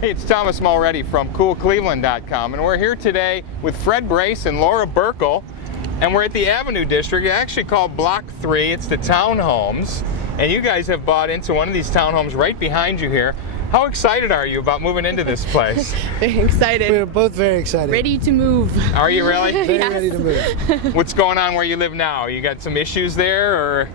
Hey, it's Thomas Mulready from CoolCleveland.com, and we're here today with Fred Brace and Laura Burkle, and we're at the Avenue District, actually called Block 3. It's the Townhomes, and you guys have bought into one of these townhomes right behind you here. How excited are you about moving into this place? Very excited. We're both very excited. Ready to move. Are you really? Very Yes. ready to move. What's going on where you live now? You got some issues there, or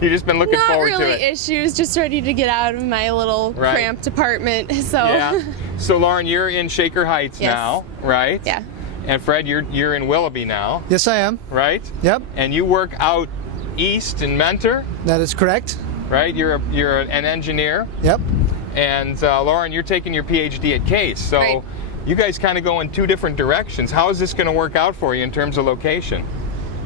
you just been looking Not forward to really it? issues, just ready to get out of my little Right. cramped apartment. So Yeah. So Lauren, you're in Shaker Heights Yes. now, right? Yeah. And Fred, you're in Willoughby now, Yes, I am. right? Yep, And you work out east in Mentor, that is correct. right? You're an engineer, Yep. and Lauren, you're taking your PhD at Case. So Right. you guys kind of go in two different directions. How is this going to work out for you in terms of location?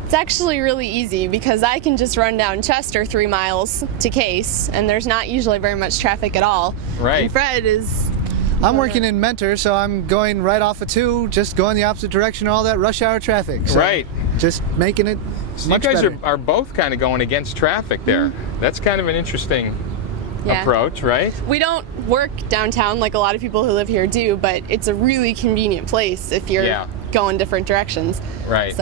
it's actually really easy because I can just run down Chester 3 miles to Case, and there's not usually very much traffic at all. Right. And Fred is. I'm working in Mentor, so I'm going right off of 2, just going the opposite direction of all that rush hour traffic. So Right. Just making it So much you guys better. are both kind of going against traffic there. That's kind of an interesting Yeah. approach, right? We don't work downtown like a lot of people who live here do, but it's a really convenient place if you're Yeah. going different directions. Right.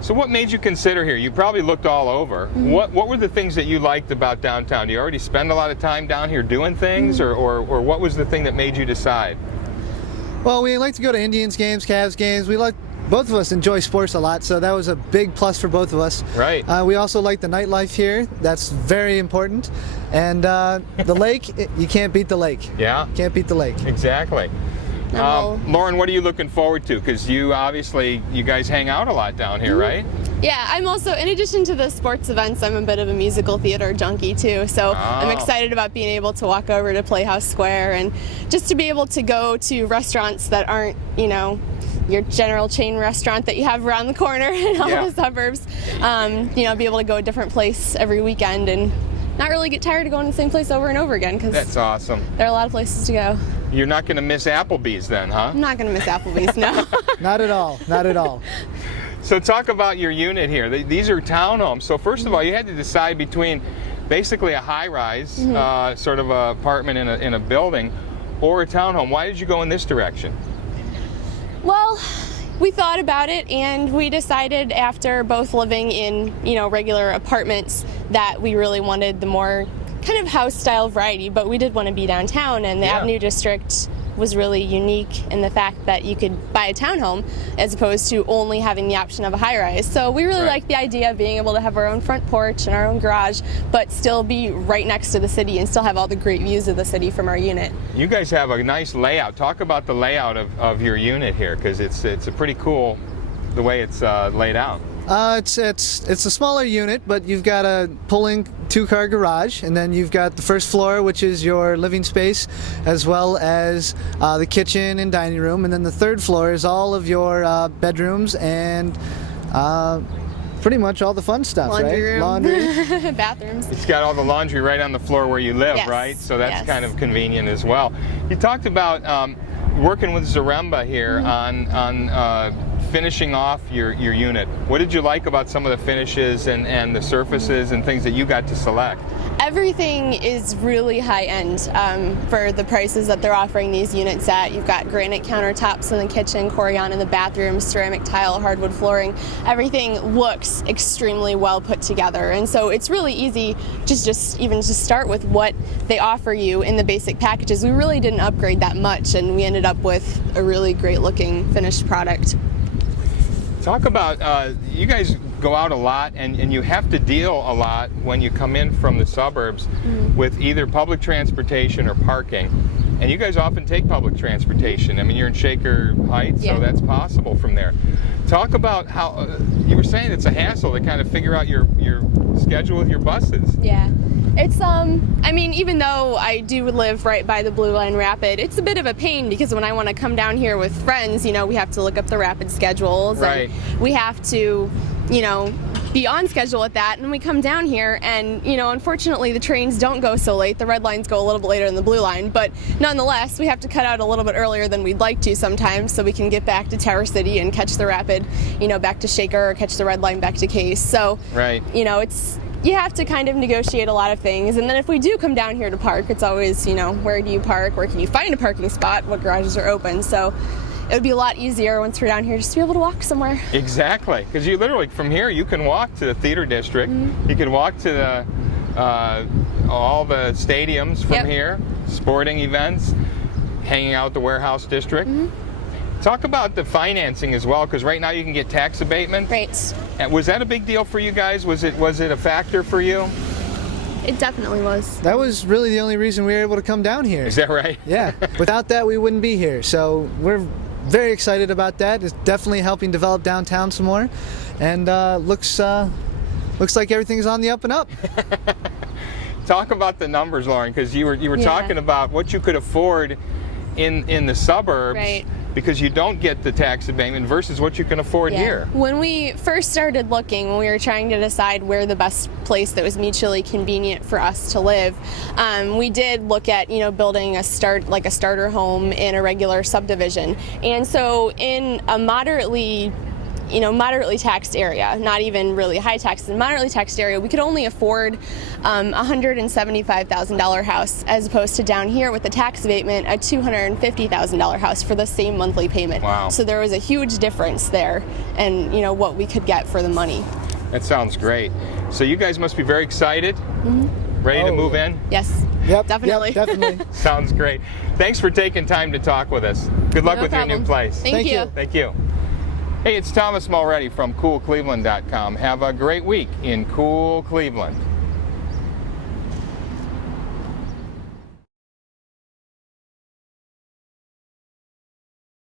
So what made you consider here? You probably looked all over. Mm-hmm. What were the things that you liked about downtown? Do you already spend a lot of time down here doing things, Mm-hmm. or what was the thing that made you decide? Well, we like to go to Indians games, Cavs games. Both of us enjoy sports a lot, so that was a big plus for both of us. Right. We also like the nightlife here. That's very important. And the lake, you can't beat the lake. Yeah, Can't beat the lake. exactly. well- Lauren, what are you looking forward to? Because you guys hang out a lot down here, right? yeah, I'm also, in addition to the sports events, I'm a bit of a musical theater junkie too. So I'm Oh. excited about being able to walk over to Playhouse Square and just to be able to go to restaurants that aren't, your general chain restaurant that you have around the corner in all Yeah. the suburbs. Be able to go a different place every weekend and not really get tired of going to the same place over and over again because That's awesome. there are a lot of places to go. You're not going to miss Applebee's then, huh? I'm not going to miss Applebee's, no. Not at all. Not at all. So talk about your unit here. These are townhomes. So first of all, you had to decide between basically a high-rise sort of a apartment in a building or a townhome. Why did you go in this direction? Well, we thought about it and we decided after both living in, regular apartments that we really wanted the more kind of house style variety, but we did want to be downtown, and the Yeah. Avenue District was really unique in the fact that you could buy a townhome as opposed to only having the option of a high-rise. So we really Right. liked the idea of being able to have our own front porch and our own garage, but still be right next to the city and still have all the great views of the city from our unit. You guys have a nice layout. Talk about the layout of your unit here, because it's a pretty cool the way it's laid out. It's a smaller unit, but you've got a pull-in 2-car garage, and then you've got the first floor, which is your living space, as well as the kitchen and dining room, and then the third floor is all of your bedrooms and pretty much all the fun stuff, Laundry right? room. Laundry. Bathrooms. It's got all the laundry right on the floor where you live, Yes. right? So that's Yes. kind of convenient as well. You talked about working with Zaremba here on finishing off your unit. What did you like about some of the finishes and the surfaces and things that you got to select? Everything is really high end for the prices that they're offering these units at. You've got granite countertops in the kitchen, Corian in the bathroom, ceramic tile, hardwood flooring. Everything looks extremely well put together, and so it's really easy just even to start with what they offer you in the basic packages. We really didn't upgrade that much, and we ended up with a really great looking finished product. Talk about, you guys go out a lot and you have to deal a lot when you come in from the suburbs with either public transportation or parking. And you guys often take public transportation. I mean, you're in Shaker Heights, Yeah. so that's possible from there. Talk about how, you were saying it's a hassle to kind of figure out your schedule with your buses. Yeah. It's, even though I do live right by the Blue Line Rapid, it's a bit of a pain because when I want to come down here with friends, we have to look up the Rapid schedules. Right. And we have to, be on schedule at that. And we come down here and, unfortunately the trains don't go so late. The red lines go a little bit later than the blue line. But nonetheless, we have to cut out a little bit earlier than we'd like to sometimes so we can get back to Tower City and catch the Rapid, back to Shaker, or catch the red line back to Case. So, Right. you have to kind of negotiate a lot of things. And then if we do come down here to park, it's always, you know, where do you park? Where can you find a parking spot? What garages are open? So it would be a lot easier once we're down here just to be able to walk somewhere. Exactly, because you literally, from here, you can walk to the theater district. You can walk to the all the stadiums from here, sporting events, hanging out at the warehouse district. Talk about the financing as well, because right now you can get tax abatement. Right. And was that a big deal for you guys? Was it a factor for you? It definitely was. That was really the only reason we were able to come down here. Is that right? Yeah. Without that, we wouldn't be here. So we're very excited about that. It's definitely helping develop downtown some more, and looks like everything's on the up and up. Talk about the numbers, Lauren, because you were talking about what you could afford in the suburbs. Right. Because you don't get the tax abatement versus what you can afford here. When we first started looking, when we were trying to decide where the best place that was mutually convenient for us to live, we did look at, you know, building a starter home in a regular subdivision. And so in a moderately taxed area, not even really high taxed, in a moderately taxed area, we could only afford $175,000 house, as opposed to down here with the tax abatement, a $250,000 house for the same monthly payment. Wow. So there was a huge difference there, and you know what we could get for the money. That sounds great. So you guys must be very excited, ready to move in? Yes. Yep, Definitely. Yep, definitely. Sounds great. Thanks for taking time to talk with us. Good luck No with problem. your new place. Thank you. Thank you. Hey, it's Thomas Mulready from CoolCleveland.com. Have a great week in cool Cleveland.